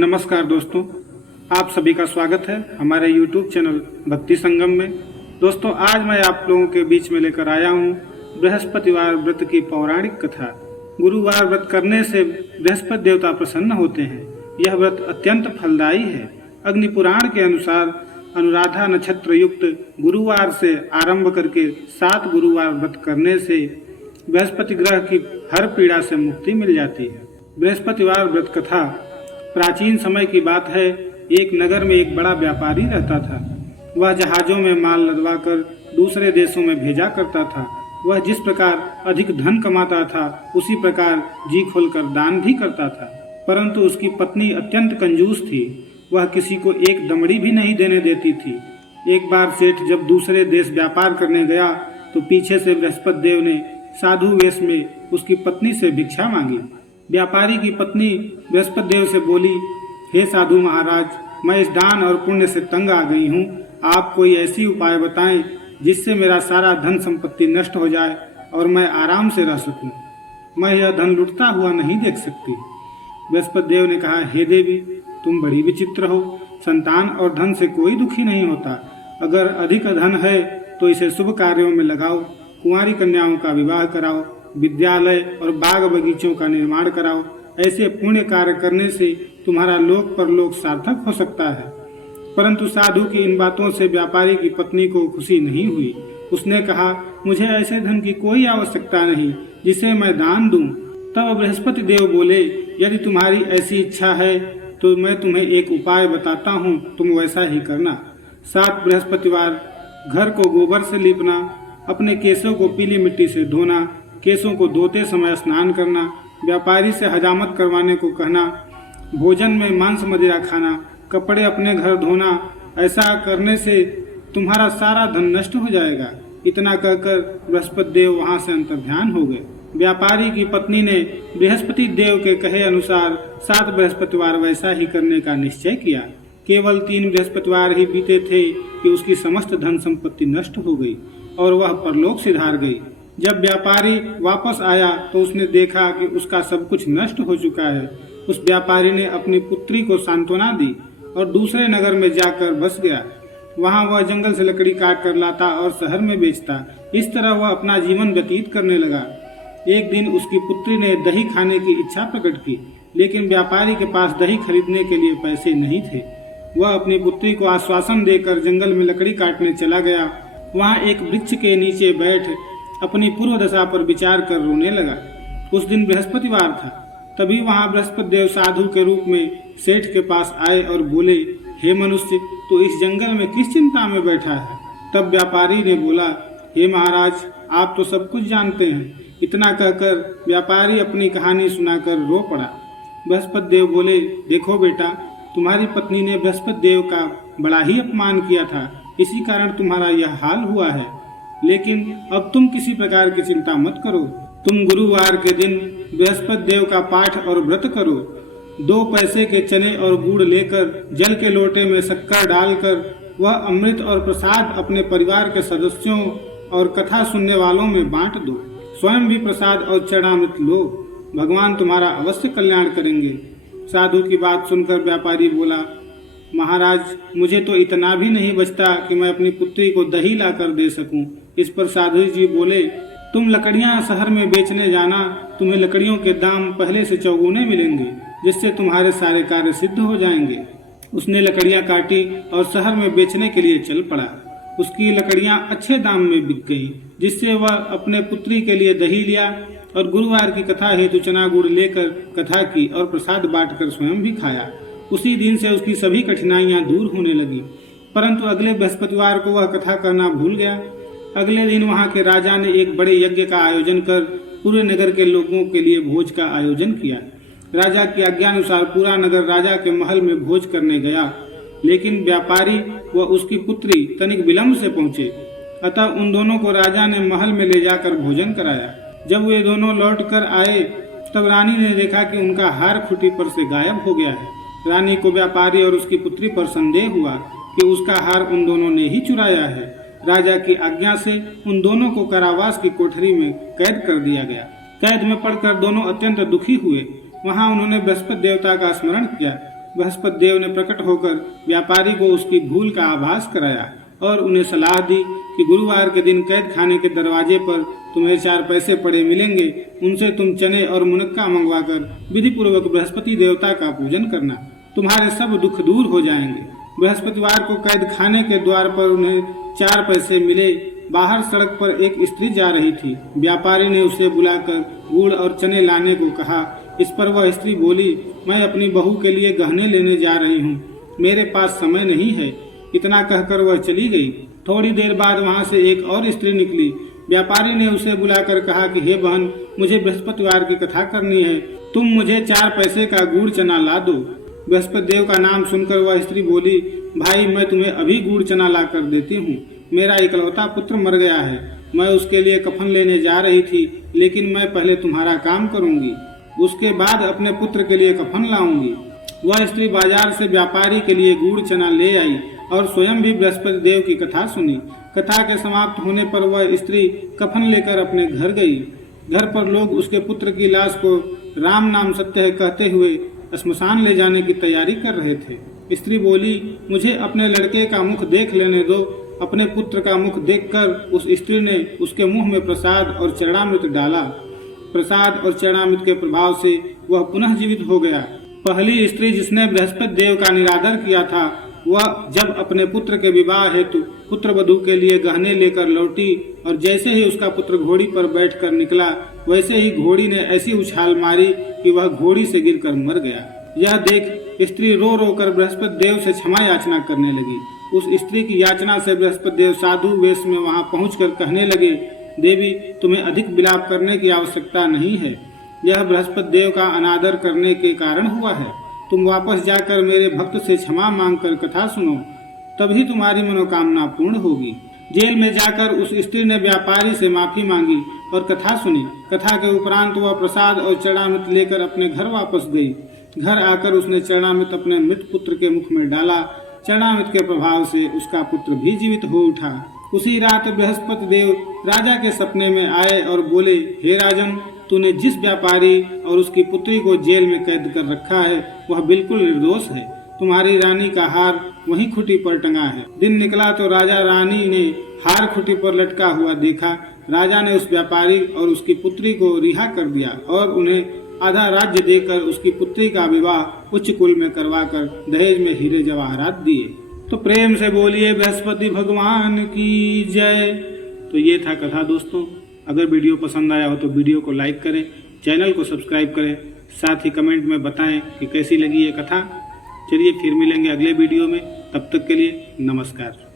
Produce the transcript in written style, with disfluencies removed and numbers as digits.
नमस्कार दोस्तों, आप सभी का स्वागत है हमारे YouTube चैनल भक्ति संगम में। दोस्तों, आज मैं आप लोगों के बीच में लेकर आया हूँ बृहस्पतिवार व्रत की पौराणिक कथा। गुरुवार व्रत करने से बृहस्पति देवता प्रसन्न होते हैं। यह व्रत अत्यंत फलदायी है। अग्नि पुराण के अनुसार अनुराधा नक्षत्र युक्त गुरुवार से आरंभ करके 7 गुरुवार व्रत करने से बृहस्पति ग्रह की हर पीड़ा से मुक्ति मिल जाती है। बृहस्पतिवार व्रत कथा प्राचीन समय की बात है। एक नगर में एक बड़ा व्यापारी रहता था। वह जहाजों में माल लदवाकर दूसरे देशों में भेजा करता था। वह जिस प्रकार अधिक धन कमाता था, उसी प्रकार जी खोलकर दान भी करता था। परंतु उसकी पत्नी अत्यंत कंजूस थी। वह किसी को एक दमड़ी भी नहीं देने देती थी। एक बार सेठ जब दूसरे देश व्यापार करने गया तो पीछे से बृहस्पति देव ने साधु वेश में उसकी पत्नी से भिक्षा मांगी। व्यापारी की पत्नी बृहस्पति देव से बोली, हे साधु महाराज, मैं इस दान और पुण्य से तंग आ गई हूँ। आप कोई ऐसी उपाय बताएं जिससे मेरा सारा धन संपत्ति नष्ट हो जाए और मैं आराम से रह सकूं। मैं यह धन लुटता हुआ नहीं देख सकती। बृहस्पति देव ने कहा, हे देवी, तुम बड़ी विचित्र हो। संतान और धन से कोई दुखी नहीं होता। अगर अधिक धन है तो इसे शुभ कार्यों में लगाओ। कुंवारी कन्याओं का विवाह कराओ, विद्यालय और बाग बगीचों का निर्माण कराओ। ऐसे पुण्य कार्य करने से तुम्हारा लोक परलोक सार्थक हो सकता है। परंतु साधु की इन बातों से व्यापारी की पत्नी को खुशी नहीं हुई। उसने कहा, मुझे ऐसे धन की कोई आवश्यकता नहीं जिसे मैं दान दूं। तब बृहस्पति देव बोले, यदि तुम्हारी ऐसी इच्छा है तो मैं तुम्हें एक उपाय बताता हूँ, तुम वैसा ही करना। 7 बृहस्पतिवार घर को गोबर से लीपना, अपने केशों को पीली मिट्टी से धोना, केशों को धोते समय स्नान करना, व्यापारी से हजामत करवाने को कहना, भोजन में मांस मदिरा खाना, कपड़े अपने घर धोना। ऐसा करने से तुम्हारा सारा धन नष्ट हो जाएगा। इतना कहकर बृहस्पति देव वहां से अंतर्ध्यान हो गए। व्यापारी की पत्नी ने बृहस्पति देव के कहे अनुसार 7 बृहस्पतिवार वैसा ही करने का निश्चय किया। केवल 3 बृहस्पतिवार ही बीते थे कि उसकी समस्त धन संपत्ति नष्ट हो गई और वह परलोक सिधार गई। जब व्यापारी वापस आया तो उसने देखा कि उसका सब कुछ नष्ट हो चुका है। उस व्यापारी ने अपनी पुत्री को सांत्वना दी और दूसरे नगर में जाकर बस गया। वहां वह जंगल से लकड़ी काट कर लाता और शहर में बेचता। इस तरह वह अपना जीवन व्यतीत करने लगा। एक दिन उसकी पुत्री ने दही खाने की इच्छा प्रकट की, लेकिन व्यापारी के पास दही खरीदने के लिए पैसे नहीं थे। वह अपनी पुत्री को आश्वासन देकर जंगल में लकड़ी काटने चला गया। वहाँ एक वृक्ष के नीचे बैठ अपनी पूर्व दशा पर विचार कर रोने लगा। उस दिन बृहस्पतिवार था। तभी वहाँ बृहस्पति देव साधु के रूप में सेठ के पास आए और बोले, हे मनुष्य, तो इस जंगल में किस चिंता में बैठा है? तब व्यापारी ने बोला, हे महाराज, आप तो सब कुछ जानते हैं। इतना कहकर व्यापारी अपनी कहानी सुनाकर रो पड़ा। बृहस्पति देव बोले, देखो बेटा, तुम्हारी पत्नी ने बृहस्पति देव का बड़ा ही अपमान किया था, इसी कारण तुम्हारा यह हाल हुआ है। लेकिन अब तुम किसी प्रकार की चिंता मत करो। तुम गुरुवार के दिन बृहस्पति देव का पाठ और व्रत करो। 2 पैसे के चने और गुड़ लेकर जल के लोटे में शक्कर डालकर वह अमृत और प्रसाद अपने परिवार के सदस्यों और कथा सुनने वालों में बांट दो। स्वयं भी प्रसाद और चरणामृत लो। भगवान तुम्हारा अवश्य कल्याण करेंगे। साधु की बात सुनकर व्यापारी बोला, महाराज, मुझे तो इतना भी नहीं बचता कि मैं अपनी पुत्री को दही ला कर दे सकूं। इस पर साधु जी बोले, तुम लकड़ियां शहर में बेचने जाना, तुम्हें लकड़ियों के दाम पहले से चौगुने मिलेंगे, जिससे तुम्हारे सारे कार्य सिद्ध हो जाएंगे। उसने लकड़ियां काटी और शहर में बेचने के लिए चल पड़ा। उसकी लकड़ियां अच्छे दाम में बिक गईं, जिससे वह अपने पुत्री के लिए दही लिया और गुरुवार की कथा हेतु चना गुड़ लेकर कथा की और प्रसाद बांटकर स्वयं भी खाया। उसी दिन से उसकी सभी कठिनाइयां दूर होने लगी। परंतु अगले बृहस्पतिवार को वह कथा करना भूल गया। अगले दिन वहां के राजा ने एक बड़े यज्ञ का आयोजन कर पूरे नगर के लोगों के लिए भोज का आयोजन किया। राजा की आज्ञानुसार पूरा नगर राजा के महल में भोज करने गया, लेकिन व्यापारी व उसकी पुत्री तनिक विलंब से पहुंचे। अतः उन दोनों को राजा ने महल में ले जाकर भोजन कराया। जब वे दोनों लौट कर आए तब रानी ने देखा कि उनका हार खुटी पर से गायब हो गया है। रानी को व्यापारी और उसकी पुत्री पर संदेह हुआ कि उसका हार उन दोनों ने ही चुराया है। राजा की आज्ञा से उन दोनों को कारावास की कोठरी में कैद कर दिया गया। कैद में पड़कर दोनों अत्यंत दुखी हुए। वहां उन्होंने बृहस्पति देवता का स्मरण किया बृहस्पति देव ने प्रकट होकर व्यापारी को उसकी भूल का आभास कराया और उन्हें सलाह दी कि गुरुवार के दिन कैद खाने के दरवाजे पर तुम्हें 4 पैसे पड़े मिलेंगे, उनसे तुम चने और मुनक्का मंगवाकर विधि पूर्वक बृहस्पति देवता का पूजन करना, तुम्हारे सब दुख दूर हो जाएंगे। बृहस्पतिवार को कैद खाने के द्वार पर उन्हें 4 पैसे मिले। बाहर सड़क पर एक स्त्री जा रही थी। व्यापारी ने उसे बुलाकर गुड़ और चने लाने को कहा। इस पर वह स्त्री बोली, मैं अपनी बहू के लिए गहने लेने जा रही हूँ, मेरे पास समय नहीं है। इतना कहकर वह चली गई। थोड़ी देर बाद वहाँ से एक और स्त्री निकली। व्यापारी ने उसे बुलाकर कहा कि हे बहन, मुझे बृहस्पतिवार की कथा करनी है, तुम मुझे 4 पैसे का गुड़ चना ला दो। बृहस्पति देव का नाम सुनकर वह स्त्री बोली, भाई मैं तुम्हें अभी गुड़ चना ला कर देती हूँ। मेरा इकलौता पुत्र मर गया है, मैं उसके लिए कफन लेने जा रही थी, लेकिन मैं पहले तुम्हारा काम करूँगी, उसके बाद अपने पुत्र के लिए कफन लाऊंगी। वह स्त्री बाजार से व्यापारी के लिए गुड़ चना ले आई और स्वयं भी बृहस्पति देव की कथा सुनी। कथा के समाप्त होने पर वह स्त्री कफन लेकर अपने घर गई। घर पर लोग उसके पुत्र की लाश को राम नाम सत्य है कहते हुए श्मशान ले जाने की तैयारी कर रहे थे। स्त्री बोली, मुझे अपने लड़के का मुख देख लेने दो। अपने पुत्र का मुख देखकर उस स्त्री ने उसके मुंह में प्रसाद और चरणामृत डाला। प्रसाद और चरणामृत के प्रभाव से वह पुनः जीवित हो गया। पहली स्त्री जिसने बृहस्पति देव का निरादर किया था, वह जब अपने पुत्र के विवाह हेतु पुत्र वधू के लिए गहने लेकर लौटी और जैसे ही उसका पुत्र घोड़ी पर बैठकर निकला, वैसे ही घोड़ी ने ऐसी उछाल मारी कि वह घोड़ी से गिरकर मर गया। यह देख स्त्री रो रो कर बृहस्पति देव से क्षमा याचना करने लगी। उस स्त्री की याचना से बृहस्पति देव साधु वेश में वहां पहुंचकर कहने लगे, देवी, तुम्हें अधिक विलाप करने की आवश्यकता नहीं है, यह बृहस्पति देव का अनादर करने के कारण हुआ है। तुम वापस जाकर मेरे भक्त से क्षमा मांगकर कथा सुनो, तभी तुम्हारी मनोकामना पूर्ण होगी। जेल में जाकर उस स्त्री ने व्यापारी से माफी मांगी और कथा सुनी। कथा के उपरांत वह प्रसाद और चरणामृत लेकर अपने घर वापस गई। घर आकर उसने चरणामृत अपने मृत पुत्र के मुख में डाला। चरणामृत के प्रभाव से उसका पुत्र भी जीवित हो उठा। उसी रात बृहस्पति देव राजा के सपने में आए और बोले, हे राजन, तूने जिस व्यापारी और उसकी पुत्री को जेल में कैद कर रखा है, वह बिल्कुल निर्दोष है। तुम्हारी रानी का हार वहीं खुटी पर टंगा है। दिन निकला तो राजा रानी ने हार खुटी पर लटका हुआ देखा। राजा ने उस व्यापारी और उसकी पुत्री को रिहा कर दिया और उन्हें आधा राज्य देकर उसकी पुत्री का विवाह उच्च कुल में करवाकर दहेज में हीरे जवाहरात दिए। तो प्रेम से बोलिए बृहस्पति भगवान की जय। तो ये था कथा दोस्तों। अगर वीडियो पसंद आया हो तो वीडियो को लाइक करें, चैनल को सब्सक्राइब करें, साथ ही कमेंट में बताएं कि कैसी लगी ये कथा। चलिए फिर मिलेंगे अगले वीडियो में, तब तक के लिए नमस्कार।